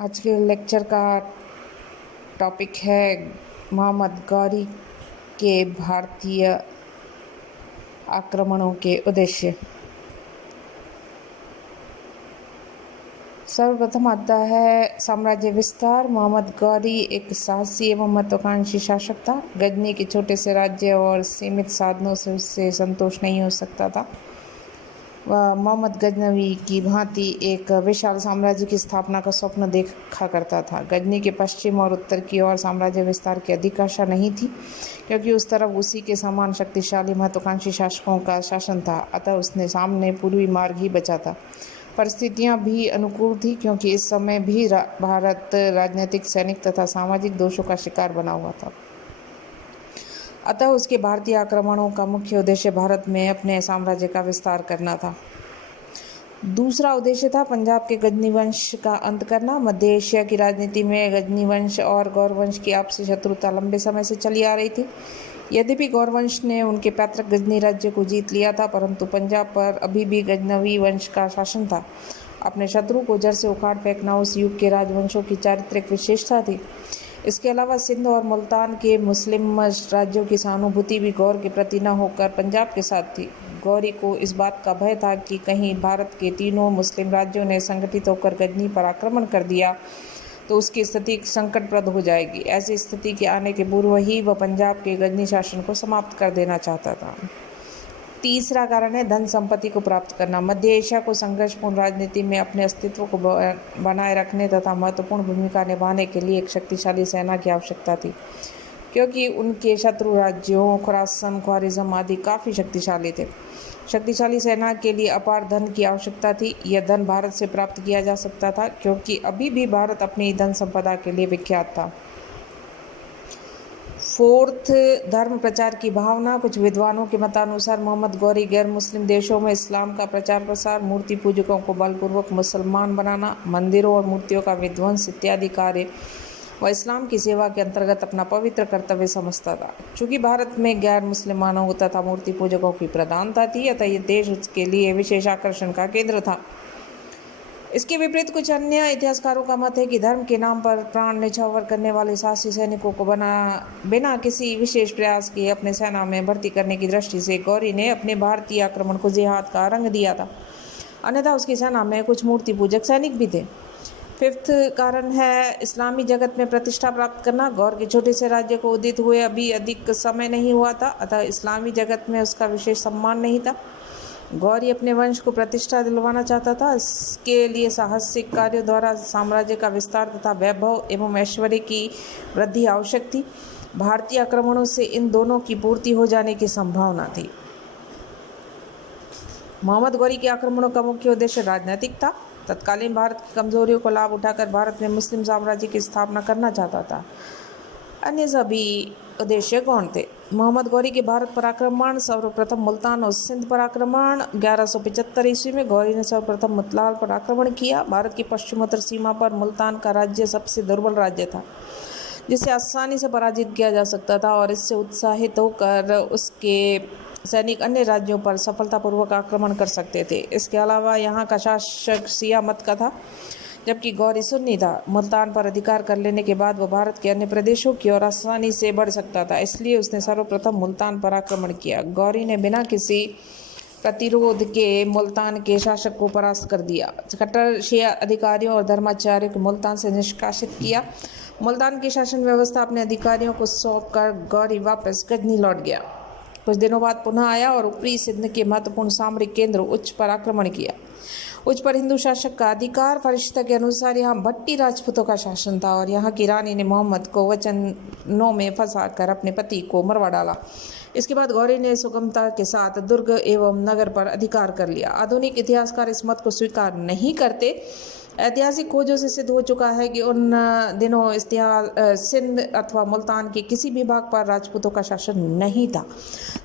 आज के लेक्चर का टॉपिक है मोहम्मद गौरी के भारतीय आक्रमणों के उद्देश्य। सर्वप्रथम आता है साम्राज्य विस्तार। मोहम्मद गौरी एक साहसी एवं महत्वाकांक्षी शासक था। गजनी के छोटे से राज्य और सीमित साधनों से उससे संतोष नहीं हो सकता था। वह मोहम्मद गजनवी की भांति एक विशाल साम्राज्य की स्थापना का स्वप्न देखा करता था। गजनी के पश्चिम और उत्तर की ओर साम्राज्य विस्तार की अधिक आशा नहीं थी, क्योंकि उस तरफ उसी के समान शक्तिशाली महत्वाकांक्षी शासकों का शासन था। अतः उसने सामने पूर्वी मार्ग ही बचा था। परिस्थितियां भी अनुकूल थी, क्योंकि इस समय भी भारत राजनीतिक, सैनिक तथा सामाजिक दोषों का शिकार बना हुआ था। अतः उसके भारतीय आक्रमणों का मुख्य उद्देश्य भारत में अपने साम्राज्य का विस्तार करना था। दूसरा उद्देश्य था पंजाब के गजनी वंश का अंत करना। मध्य एशिया की राजनीति में गजनी वंश और गौर वंश की आपसी शत्रुता लंबे समय से चली आ रही थी। यद्यपि गौर वंश ने उनके पैतृक गजनी राज्य को जीत लिया था, परंतु पंजाब पर अभी भी गजनवी वंश का शासन था। अपने शत्रु को जड़ से उखाड़ फेंकना उस युग के राजवंशों की चारित्रिक विशेषता थी। इसके अलावा सिंध और मुल्तान के मुस्लिम राज्यों की सहानुभूति भी गौर के प्रति न होकर पंजाब के साथ थी। गौरी को इस बात का भय था कि कहीं भारत के तीनों मुस्लिम राज्यों ने संगठित होकर गजनी पर आक्रमण कर दिया तो उसकी स्थिति संकटप्रद हो जाएगी। ऐसी स्थिति के आने के पूर्व ही वह पंजाब के गजनी शासन को समाप्त कर देना चाहता था। तीसरा कारण है धन संपत्ति को प्राप्त करना। मध्य एशिया को संघर्षपूर्ण राजनीति में अपने अस्तित्व को बनाए रखने तथा महत्वपूर्ण भूमिका निभाने के लिए एक शक्तिशाली सेना की आवश्यकता थी, क्योंकि उनके शत्रु राज्यों खुरासन, ख्वारिज़्म आदि काफ़ी शक्तिशाली थे। शक्तिशाली सेना के लिए अपार धन की आवश्यकता थी। यह धन भारत से प्राप्त किया जा सकता था, क्योंकि अभी भी भारत अपनी धन संपदा के लिए विख्यात था। फोर्थ, धर्म प्रचार की भावना। कुछ विद्वानों के मतानुसार मोहम्मद गौरी गैर मुस्लिम देशों में इस्लाम का प्रचार प्रसार, मूर्ति पूजकों को बलपूर्वक मुसलमान बनाना, मंदिरों और मूर्तियों का विध्वंस इत्यादि कार्य वह इस्लाम की सेवा के अंतर्गत अपना पवित्र कर्तव्य समझता था। चूँकि भारत में गैर मुसलमानों तथा मूर्ति पूजकों की प्रधानता थी, अतः यह देश उसके लिए विशेष आकर्षण का केंद्र था। इसके विपरीत कुछ अन्य इतिहासकारों का मत है कि धर्म के नाम पर प्राण न्यौछावर करने वाले साहसी सैनिकों को बिना किसी विशेष प्रयास के अपने सेना में भर्ती करने की दृष्टि से गौरी ने अपने भारतीय आक्रमण को जिहाद का रंग दिया था। अन्यथा उसकी सेना में कुछ मूर्ति पूजक सैनिक भी थे। फिफ्थ कारण है इस्लामी जगत में प्रतिष्ठा प्राप्त करना। गौर के छोटे से राज्य को उदित हुए अभी अधिक समय नहीं हुआ था, अतः इस्लामी जगत में उसका विशेष सम्मान नहीं था। गौरी अपने वंश को प्रतिष्ठा दिलवाना चाहता था। इसके लिए साहसिक कार्यों द्वारा साम्राज्य का विस्तार तथा वैभव एवं ऐश्वर्य की वृद्धि आवश्यक थी। भारतीय आक्रमणों से इन दोनों की पूर्ति हो जाने की संभावना थी। मोहम्मद गौरी के आक्रमणों का मुख्य उद्देश्य राजनीतिक था। तत्कालीन भारत की कमजोरियों को लाभ उठाकर भारत में मुस्लिम साम्राज्य की स्थापना करना चाहता था। अन्य सभी उद्देश्य कौन थे? मोहम्मद गौरी के भारत पर आक्रमण। सर्वप्रथम मुल्तान और सिंध पर आक्रमण। 1175 ईस्वी में गौरी ने सर्वप्रथम मुतलाल पर आक्रमण किया। भारत की पश्चिमोत्तर सीमा पर मुल्तान का राज्य सबसे दुर्बल राज्य था, जिसे आसानी से पराजित किया जा सकता था, और इससे उत्साहित होकर उसके सैनिक अन्य राज्यों पर सफलतापूर्वक आक्रमण कर सकते थे। इसके अलावा यहाँ का शासक शिया मत का था, जबकि गौरी सुन्नी था। मुल्तान पर अधिकार कर लेने के बाद वह भारत के अन्य प्रदेशों की ओर आसानी से बढ़ सकता था, इसलिए उसने सर्वप्रथम मुल्तान पर आक्रमण किया। गौरी ने बिना किसी प्रतिरोध के मुल्तान के शासक को परास्त कर दिया। कट्टर शिया अधिकारियों और धर्माचार्यों को मुल्तान से निष्कासित किया। मुल्तान की शासन व्यवस्था अपने अधिकारियों को सौंपकर गौरी वापस गजनी लौट गया। कुछ दिनों बाद पुनः आया और ऊपरी सिंध के महत्वपूर्ण सामरिक केंद्र उच्च पर आक्रमण किया। उच्च पर हिंदू शासक का अधिकार। फरिश्ता के अनुसार यहाँ भट्टी राजपूतों का शासन था, और यहाँ की रानी ने मोहम्मद को वचनों में फंसाकर अपने पति को मरवा डाला। इसके बाद गौरी ने सुगमता के साथ दुर्ग एवं नगर पर अधिकार कर लिया। आधुनिक इतिहासकार इस मत को स्वीकार नहीं करते। ऐतिहासिक खोजों से सिद्ध हो चुका है कि उन दिनों सिंध अथवा मुल्तान के किसी भी भाग पर राजपूतों का शासन नहीं था।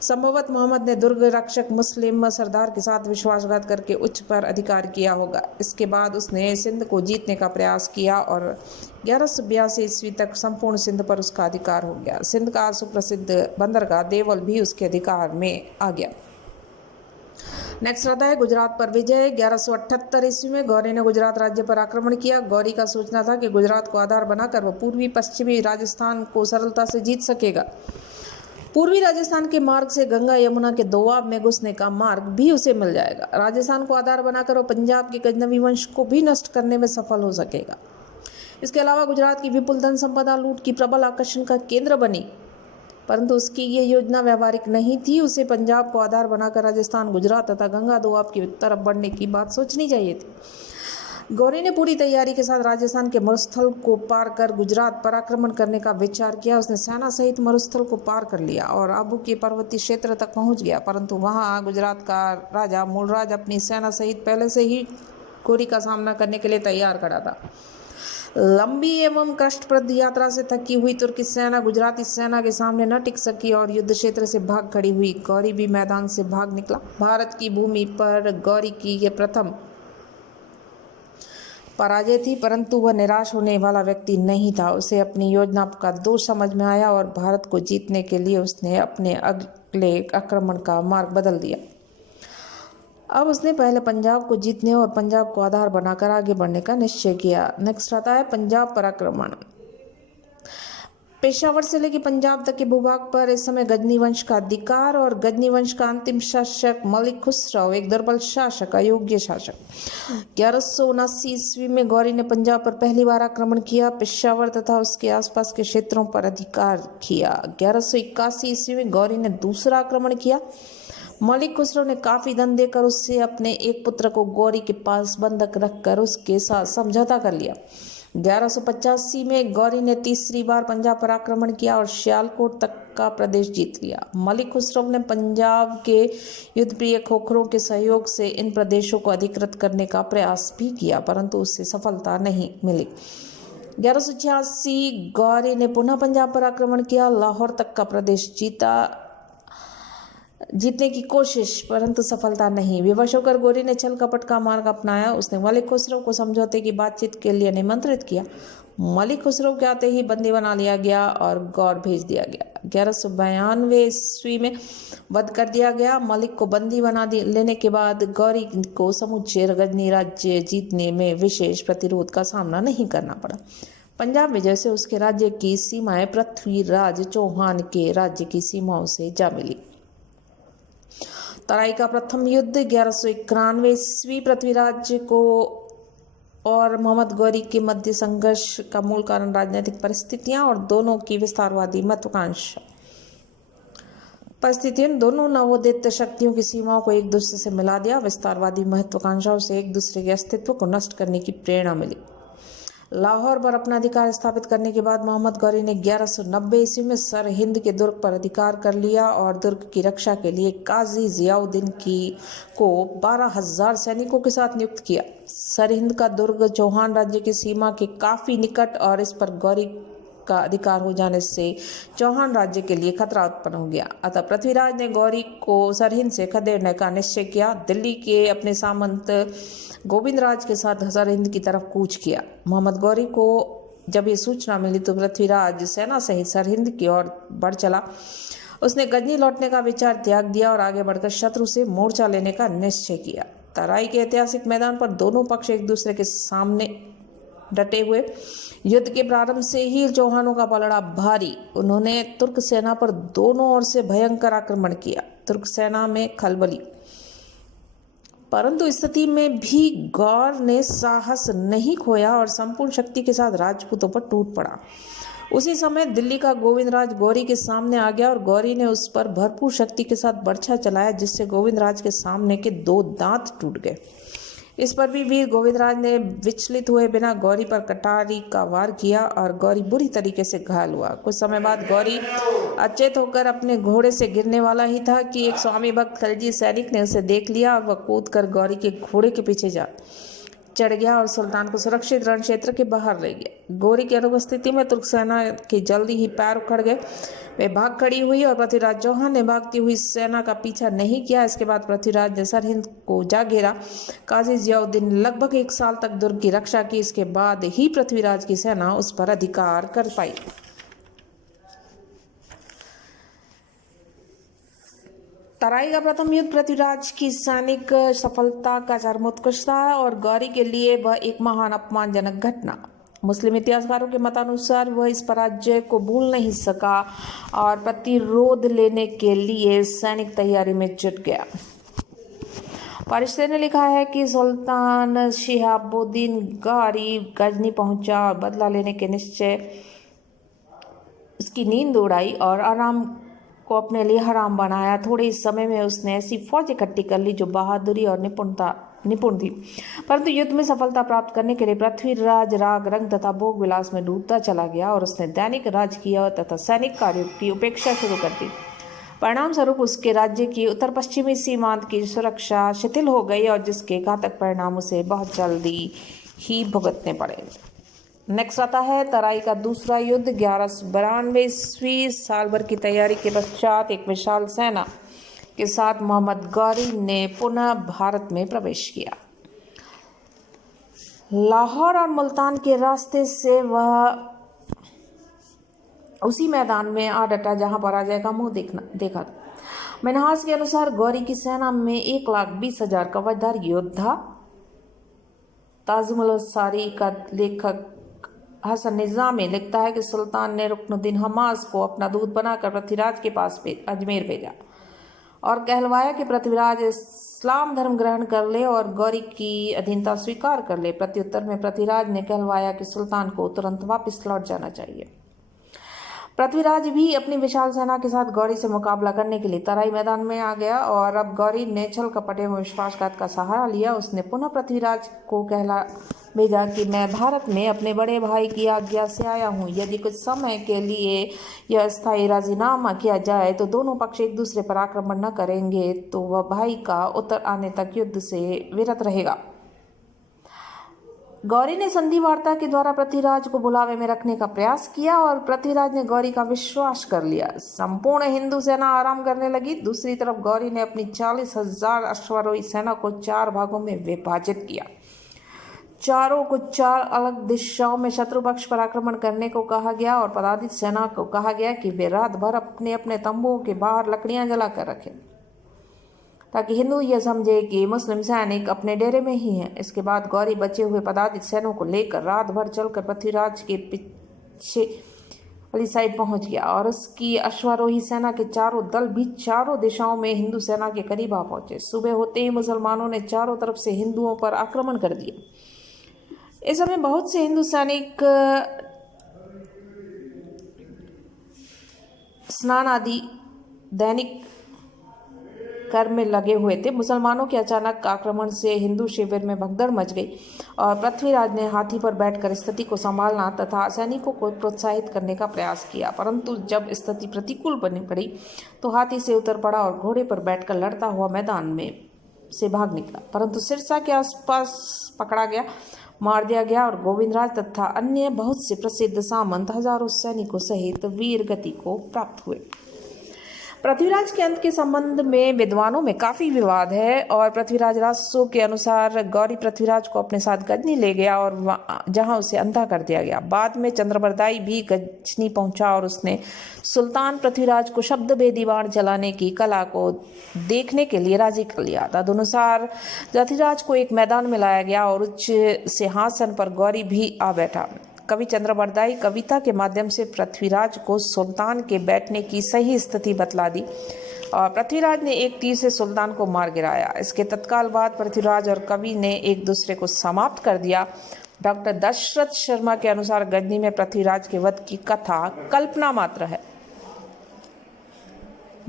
संभवतः मोहम्मद ने दुर्ग रक्षक मुस्लिम सरदार के साथ विश्वासघात करके उच्च पर अधिकार किया होगा। इसके बाद उसने सिंध को जीतने का प्रयास किया और 1182 ईस्वी तक संपूर्ण सिंध पर उसका अधिकार हो गया। सिंध का सुप्रसिद्ध बंदरगाह देवल भी उसके अधिकार में आ गया। नेक्स्ट आता है गुजरात पर विजय। 1178 ईस्वी में गौरी ने गुजरात राज्य पर आक्रमण किया। गौरी का सोचना था कि गुजरात को आधार बनाकर वह पूर्वी पश्चिमी राजस्थान को सरलता से जीत सकेगा। पूर्वी राजस्थान के मार्ग से गंगा यमुना के दोआब में घुसने का मार्ग भी उसे मिल जाएगा। राजस्थान को आधार बनाकर वो पंजाब के गजनवी वंश को भी नष्ट करने में सफल हो सकेगा। इसके अलावा गुजरात की विपुल धन संपदा लूट की प्रबल आकर्षण का केंद्र बनी, परंतु उसकी ये योजना व्यवहारिक नहीं थी। उसे पंजाब को आधार बनाकर राजस्थान, गुजरात तथा गंगा दोआब की तरफ बढ़ने की बात सोचनी चाहिए थी। गौरी ने पूरी तैयारी के साथ राजस्थान के मरुस्थल को पार कर गुजरात पर आक्रमण करने का विचार किया। उसने सेना सहित मरुस्थल को पार कर लिया और आबू के पर्वतीय क्षेत्र तक पहुंच गया, परंतु वहां गुजरात का राजा मूलराज अपनी सेना सहित पहले से ही गौरी का सामना करने के लिए तैयार खड़ा था। लंबी एवं कष्टप्रद यात्रा से थकी हुई तुर्की सेना गुजराती सेना के सामने न टिक सकी और युद्ध क्षेत्र से भाग खड़ी हुई। गौरी भी मैदान से भाग निकला। भारत की भूमि पर गौरी की यह प्रथम पराजय थी, परंतु वह निराश होने वाला व्यक्ति नहीं था। उसे अपनी योजना का दोष समझ में आया और भारत को जीतने के लिए उसने अपने अगले आक्रमण का मार्ग बदल दिया। अब उसने पहले पंजाब को जीतने और पंजाब को आधार बनाकर आगे बढ़ने का निश्चय किया। नेक्स्ट आता है पंजाब पर आक्रमण। पेशावर से लेकर पंजाब तक के भूभाग पर इस समय गजनी वंश का अधिकार और गजनी वंश का अंतिम शासक मलिक खुसरो एक दुर्बल शासक, अयोग्य शासक। 1179 ईस्वी में गौरी ने पंजाब पर पहली बार आक्रमण किया। पेशावर तथा उसके आसपास के क्षेत्रों पर अधिकार किया। 1181 ईस्वी में गौरी ने दूसरा आक्रमण किया। मलिक खुसरो ने काफी धन देकर उससे अपने एक पुत्र को गौरी के पास बंधक रखकर उसके साथ समझौता कर लिया। 1185 में गौरी ने तीसरी बार पंजाब पर आक्रमण किया और सियालकोट तक का प्रदेश जीत लिया। मलिक खुसरो ने पंजाब के युद्धप्रिय खोखरों के सहयोग से इन प्रदेशों को अधिकृत करने का प्रयास भी किया, परंतु उससे सफलता नहीं मिली। 1186 गौरी ने पुनः पंजाब पर आक्रमण किया। लाहौर तक का प्रदेश जीतने की कोशिश, परंतु सफलता नहीं। विवश होकर गौरी ने छल कपट का मार्ग अपनाया। उसने मलिक खुसरो को समझौते की बातचीत के लिए निमंत्रित किया। मलिक खुसरो के आते ही बंदी बना लिया गया और गौर भेज दिया गया। 1192 ईस्वी में वध कर दिया गया। मलिक को बंदी बना लेने के बाद गौरी को समुच्चय गजनी राज्य जीतने में विशेष प्रतिरोध का सामना नहीं करना पड़ा। पंजाब विजय से उसके राज्य की सीमाएं पृथ्वीराज चौहान के राज्य की सीमाओं से जा मिली। तराई का प्रथम युद्ध 1191 ईस्वी। पृथ्वीराज को और मोहम्मद गौरी के मध्य संघर्ष का मूल कारण राजनीतिक परिस्थितियां और दोनों की विस्तारवादी महत्वाकांक्षा। परिस्थितियों दोनों नवोदित शक्तियों की सीमाओं को एक दूसरे से मिला दिया। विस्तारवादी महत्वाकांक्षाओं से एक दूसरे के अस्तित्व को नष्ट करने की प्रेरणा मिली। लाहौर पर अपना अधिकार स्थापित करने के बाद मोहम्मद गौरी ने 1190 ईस्वी में सरहिंद के दुर्ग पर अधिकार कर लिया और दुर्ग की रक्षा के लिए काजी जियाउद्दीन को 12,000 सैनिकों के साथ नियुक्त किया। सरहिंद का दुर्ग चौहान राज्य की सीमा के काफी निकट और इस पर गौरी का अधिकार हो जाने से चौहान राज्य के लिए खतरा उत्पन्न हो गया। अतः पृथ्वीराज ने गौरी को सरहिंद से खदेड़ने का निश्चय किया। दिल्ली के अपने सामंत गोविंदराज के साथ सरहिंद की तरफ कूच किया। मोहम्मद गौरी को जब ये सूचना मिली तो पृथ्वीराज सेना सहित सरहिंद की ओर बढ़ चला। उसने गजनी लौटने का विचार त्याग दिया और आगे बढ़कर शत्रु से मोर्चा लेने का निश्चय किया। तराई के ऐतिहासिक मैदान पर दोनों पक्ष एक दूसरे के सामने डटे हुए। युद्ध के प्रारंभ से ही चौहानों का पलड़ा भारी। उन्होंने तुर्क सेना पर दोनों ओर से भयंकर आक्रमण किया। तुर्क सेना में खलबली, परंतु स्थिति में भी गौर ने साहस नहीं खोया और संपूर्ण शक्ति के साथ राजपूतों पर टूट पड़ा। उसी समय दिल्ली का गोविंदराज गौरी के सामने आ गया और गौरी ने उस पर भरपूर शक्ति के साथ बर्छा चलाया, जिससे गोविंदराज के सामने के 2 दांत टूट गए। इस पर भी वीर गोविंदराज ने विचलित हुए बिना गौरी पर कटारी का वार किया और गौरी बुरी तरीके से घायल हुआ। कुछ समय बाद गौरी अचेत होकर अपने घोड़े से गिरने वाला ही था कि एक स्वामी भक्त खलजी सैनिक ने उसे देख लिया और वह कूदकर गौरी के घोड़े के पीछे जा चढ़ गया और सुल्तान को सुरक्षित रण क्षेत्र के बाहर ले गया। गौरी की अनुपस्थिति में तुर्क सेना के जल्दी ही पैर उखड़ गए। वे भाग खड़ी हुई और पृथ्वीराज चौहान ने भागती हुई सेना का पीछा नहीं किया। इसके बाद पृथ्वीराज ने सरहिंद को जा घेरा। काजी जियाउद्दीन लगभग 1 साल तक दुर्ग की रक्षा की। इसके बाद ही पृथ्वीराज की सेना उस पर अधिकार कर पाई। तराई का प्रथम युद्ध पृथ्वीराज की सैनिक सफलता का चरमोत्कर्ष था और गौरी के लिए वह एक महान अपमानजनक घटना। मुस्लिम इतिहासकारों के मतानुसार वह इस पराजय को भूल नहीं सका और प्रतिरोध लेने के लिए सैनिक तैयारी में जुट गया। फारिश्ते ने लिखा है कि सुल्तान शिहाबुद्दीन गौरी गजनी पहुंचा और बदला लेने के निश्चय उसकी नींद उड़ाई और आराम को अपने लिए हराम बनाया। थोड़े ही समय में उसने ऐसी फौज इकट्ठी कर ली जो बहादुरी और निपुण थी, परंतु युद्ध में सफलता प्राप्त करने के लिए पृथ्वीराज राग रंग तथा भोग विलास में डूबता चला गया और उसने दैनिक राजकीय तथा सैनिक कार्यों की उपेक्षा शुरू कर दी। परिणाम स्वरूप उसके राज्य की उत्तर पश्चिमी सीमांत की सुरक्षा शिथिल हो गई और जिसके घातक परिणाम उसे बहुत जल्दी ही भुगतने पड़े। नेक्स्ट आता है तराई का दूसरा युद्ध। 1192 ईस्वी साल भर की तैयारी के पश्चात एक विशाल सेना के साथ मोहम्मद गौरी ने पुनः भारत में प्रवेश किया। लाहौर और मुल्तान के रास्ते से वह उसी मैदान में आ डटा जहां पराजय का मुंह देखा था। मिन्हाज के अनुसार गौरी की सेना में 1,20,000 कवचधारी योद्धा। ताजुल सारी का लेखक हसन निजामी लिखता है कि सुल्तान ने रुकनुद्दीन हमास को अपना दूत बनाकर पृथ्वीराज के पास अजमेर भेजा और कहलवाया कि पृथ्वीराज इस्लाम धर्म ग्रहण कर ले और गौरी की अधीनता स्वीकार कर ले। प्रत्युत्तर में पृथ्वीराज ने कहलवाया कि सुल्तान को तुरंत वापस लौट जाना चाहिए। पृथ्वीराज भी अपनी विशाल सेना के साथ गौरी से मुकाबला करने के लिए तराई मैदान में आ गया और अब गौरी ने छल कपट एवं विश्वासघात का सहारा लिया। उसने पुनः पृथ्वीराज को कहला भेजा कि मैं भारत में अपने बड़े भाई की आज्ञा से आया हूँ। यदि कुछ समय के लिए यह स्थायी राजीनामा किया जाए तो दोनों पक्ष एक दूसरे पर आक्रमण न करेंगे, तो वह भाई का उत्तर आने तक युद्ध से विरत रहेगा। गौरी ने संधि वार्ता के द्वारा पृथ्वीराज को बुलावे में रखने का प्रयास किया और पृथ्वीराज ने गौरी का विश्वास कर लिया। संपूर्ण हिंदू सेना आराम करने लगी। दूसरी तरफ गौरी ने अपनी 40,000 अश्वारोही सेना को 4 भागों में विभाजित किया। चारों को 4 अलग दिशाओं में शत्रु पक्ष पर आक्रमण करने को कहा गया और पदातिक सेना को कहा गया कि वे रात भर अपने अपने तंबुओं के बाहर लकड़ियां जलाकर रखें ताकि हिंदू यह समझे कि मुस्लिम सैनिक अपने डेरे में ही हैं। इसके बाद गौरी बचे हुए पदातिक सैनिकों को लेकर रात भर चलकर पृथ्वीराज के पीछे वाली साइड पहुंच गया और उसकी अश्वारोही सेना के चारों दल भी चारों दिशाओं में हिंदू सेना के करीब आ पहुंचे। सुबह होते ही मुसलमानों ने चारों तरफ से हिंदुओं पर आक्रमण कर दिया। इस समय बहुत से हिंदू सैनिक स्नान आदि दैनिक कर्म में लगे हुए थे। मुसलमानों के अचानक आक्रमण से हिंदू शिविर में भगदड़ मच गई और पृथ्वीराज ने हाथी पर बैठकर स्थिति को संभालना तथा सैनिकों को प्रोत्साहित करने का प्रयास किया, परंतु जब स्थिति प्रतिकूल बनी पड़ी तो हाथी से उतर पड़ा और घोड़े पर बैठकर लड़ता हुआ मैदान में से भाग निकला, परंतु सिरसा के आसपास पकड़ा गया, मार दिया गया और गोविंदराज तथा अन्य बहुत से प्रसिद्ध सामंत हजारों सैनिकों सहित वीर गति को प्राप्त हुए। पृथ्वीराज के अंत के संबंध में विद्वानों में काफी विवाद है और पृथ्वीराज राजसो के अनुसार गौरी पृथ्वीराज को अपने साथ गजनी ले गया और जहां उसे अंधा कर दिया गया। बाद में चंद्रबरदाई भी गजनी पहुंचा और उसने सुल्तान पृथ्वीराज को शब्द भेदी बाण चलाने की कला को देखने के लिए राजी कर लिया। तदनुसार पृथ्वीराज को एक मैदान में लाया गया और उच्च सिंहासन पर गौरी भी आ बैठा। कवि चंद्रबरदाई कविता के माध्यम से पृथ्वीराज को सुल्तान के बैठने की सही स्थिति बतला दी और पृथ्वीराज ने एक तीर से सुल्तान को मार गिराया। इसके तत्काल बाद पृथ्वीराज और कवि ने एक दूसरे को समाप्त कर दिया। डॉक्टर दशरथ शर्मा के अनुसार गजनी में पृथ्वीराज के वध की कथा कल्पना मात्र है।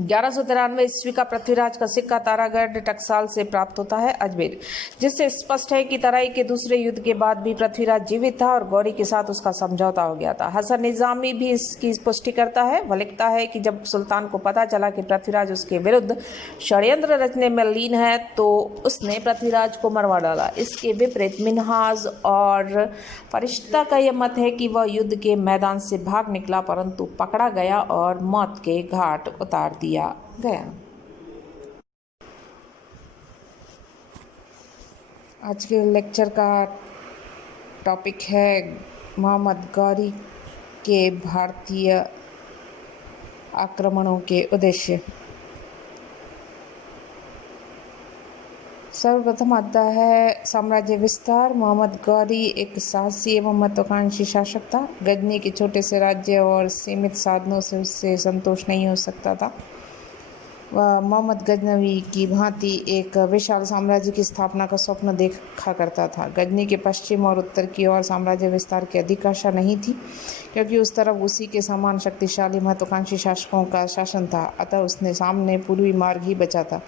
1193 ईस्वी का पृथ्वीराज का सिक्का तारागढ़ टकसाल से प्राप्त होता है अजमेर, जिससे स्पष्ट है कि तराई के दूसरे युद्ध के बाद भी पृथ्वीराज जीवित था और गौरी के साथ उसका समझौता हो गया था। हसन निजामी भी इसकी पुष्टि करता है। वह लिखता है कि जब सुल्तान को पता चला कि पृथ्वीराज उसके विरुद्ध षड्यंत्र रचने में लीन है तो उसने पृथ्वीराज को मरवा डाला। इसके विपरीत मिन्हाज और फरिश्ता का यह मत है कि वह युद्ध के मैदान से भाग निकला, परंतु पकड़ा गया और मौत के घाट उतार दिया गया। आज के लेक्चर का टॉपिक है मोहम्मद गौरी के भारतीय आक्रमणों के उद्देश्य। सर्वप्रथम आता है साम्राज्य विस्तार। मोहम्मद गौरी एक साहसी एवं महत्वाकांक्षी शासक था। गजनी के छोटे से राज्य और सीमित साधनों से उससे संतोष नहीं हो सकता था। वह मोहम्मद गजनवी की भांति एक विशाल साम्राज्य की स्थापना का स्वप्न देखा करता था। गजनी के पश्चिम और उत्तर की ओर साम्राज्य विस्तार की अधिक आशा नहीं थी, क्योंकि उस तरफ उसी के समान शक्तिशाली महत्वाकांक्षी शासकों का शासन था। अतः उसने सामने पूर्वी मार्ग ही बचा था।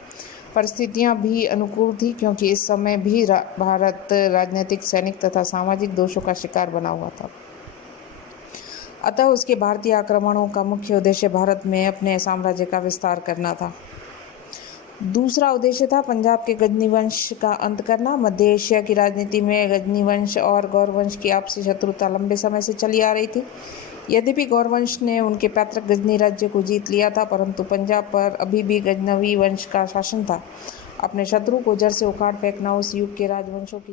परिस्थितियां भी अनुकूल थी, क्योंकि इस समय भी भारत राजनीतिक, सैनिक तथा सामाजिक दोषों का शिकार बना हुआ था। अतः उसके भारतीय आक्रमणों का मुख्य उद्देश्य भारत में अपने साम्राज्य का विस्तार करना था। दूसरा उद्देश्य था पंजाब के गजनी वंश का अंत करना। मध्य एशिया की राजनीति में गजनी वंश और गौर वंश की आपसी शत्रुता लंबे समय से चली आ रही थी। यद्यपि गौर वंश ने उनके पैतृक गजनी राज्य को जीत लिया था, परंतु पंजाब पर अभी भी गजनवी वंश का शासन था। अपने शत्रु को जड़ से उखाड़ फेंकना उस युग के राजवंशों की